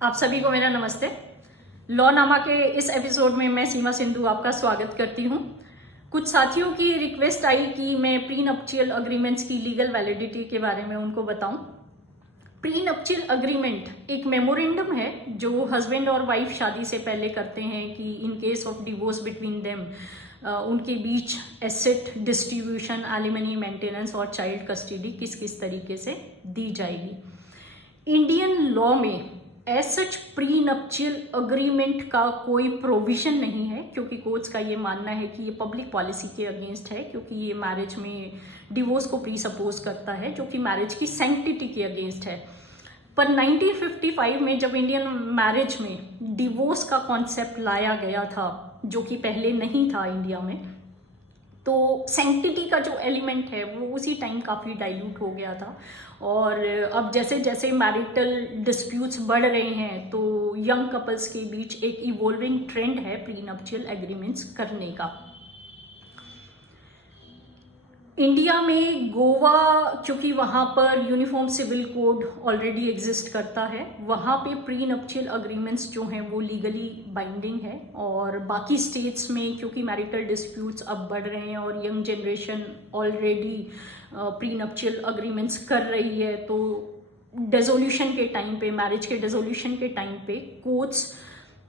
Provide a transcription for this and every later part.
आप सभी को मेरा नमस्ते। लॉ नामा के इस एपिसोड में मैं सीमा सिंधु आपका स्वागत करती हूँ। कुछ साथियों की रिक्वेस्ट आई कि मैं प्री नप्टियल अग्रीमेंट्स की लीगल वैलिडिटी के बारे में उनको बताऊं। प्री नप्टियल अग्रीमेंट एक मेमोरेंडम है जो हस्बैंड और वाइफ शादी से पहले करते हैं कि in case of divorce between them उनके बीच एसेट डिस्ट्रीब्यूशन, एलिमनी, मेंटेनेंस और चाइल्ड कस्टडी किस किस तरीके से दी जाएगी। इंडियन लॉ में एज सच प्री नप्टियल अग्रीमेंट का कोई प्रोविजन नहीं है, क्योंकि कोर्ट्स का ये मानना है कि ये पब्लिक पॉलिसी के अगेंस्ट है, क्योंकि ये मैरिज में डिवोर्स को प्री सपोज करता है, जो कि मैरिज की सैंक्टिटी के अगेंस्ट है। पर 1955 में जब इंडियन मैरिज में डिवोर्स का कॉन्सेप्ट लाया गया था, जो कि पहले नहीं था इंडिया में, तो सैंक्टिटी का जो एलिमेंट है वो उसी टाइम काफ़ी डाइल्यूट हो गया था। और अब जैसे जैसे मैरिटल डिस्प्यूट्स बढ़ रहे हैं तो यंग कपल्स के बीच एक इवॉल्विंग ट्रेंड है प्री नप्टियल एग्रीमेंट्स करने का। इंडिया में गोवा, क्योंकि वहाँ पर uniform civil code already exist करता है, वहाँ पे प्री नप्टियल अग्रीमेंट्स जो हैं वो लीगली बाइंडिंग है। और बाकी स्टेट्स में क्योंकि मैरिटल डिस्प्यूट्स अब बढ़ रहे हैं और young generation already prenuptial agreements कर रही है, तो डिसोल्यूशन के टाइम पे, मैरिज के डिसोल्यूशन के टाइम पे कोर्ट्स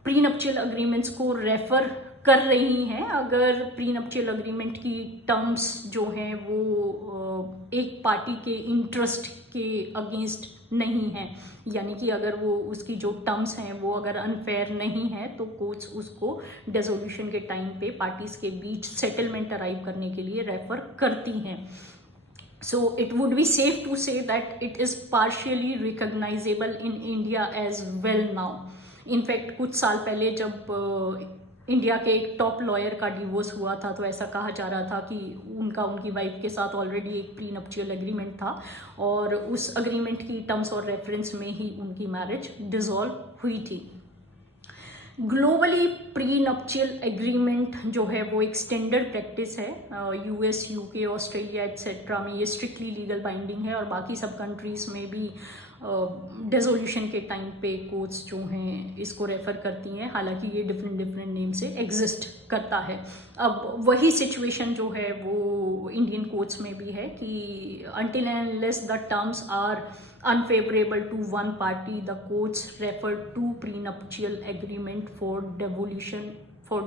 प्री नप्टियल अग्रीमेंट्स को रेफर कर रही हैं अगर प्री नप्टियल अग्रीमेंट की टर्म्स जो हैं वो एक पार्टी के इंटरेस्ट के अगेंस्ट नहीं है, यानी कि अगर वो उसकी जो टर्म्स हैं वो अगर अनफेयर नहीं है तो कोर्ट्स उसको डिसोल्यूशन के टाइम पे पार्टीज के बीच सेटलमेंट अराइव करने के लिए रेफर करती हैं। So it would be safe to say that it is partially recognizable in India as well now. In fact, कुछ साल पहले जब इंडिया के एक टॉप लॉयर का डिवोर्स हुआ था तो ऐसा कहा जा रहा था कि उनकी वाइफ के साथ ऑलरेडी एक प्री नप्टियल एग्रीमेंट था और उस अग्रीमेंट की टर्म्स और रेफरेंस में ही उनकी मैरिज डिसॉल्व हुई थी। ग्लोबली प्री नप्टियल एग्रीमेंट जो है वो एक स्टैंडर्ड प्रैक्टिस है। यूएस, यूके, ऑस्ट्रेलिया एट्सेट्रा में ये स्ट्रिक्टली लीगल बाइंडिंग है और बाकी सब कंट्रीज में भी डिसोल्यूशन के टाइम पे कोर्ट्स जो हैं इसको रेफर करती हैं, हालांकि ये डिफरेंट नेम से एग्जिस्ट करता है। अब वही सिचुएशन जो है वो इंडियन कोर्ट्स में भी है कि until and unless the terms are unfavorable to one party, the courts refer to prenuptial agreement for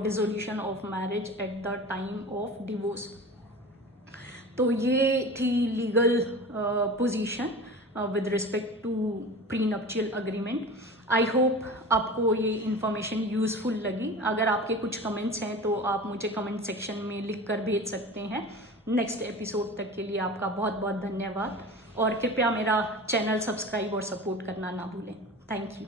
dissolution of marriage at the time of divorce। तो ये थी legal position with respect to prenuptial agreement. I hope आपको ये information useful लगी। अगर आपके कुछ comments हैं तो आप मुझे कमेंट सेक्शन में लिख कर भेज सकते हैं। नेक्स्ट एपिसोड तक के लिए आपका बहुत बहुत धन्यवाद और कृपया मेरा चैनल सब्सक्राइब और सपोर्ट करना ना भूलें। Thank you.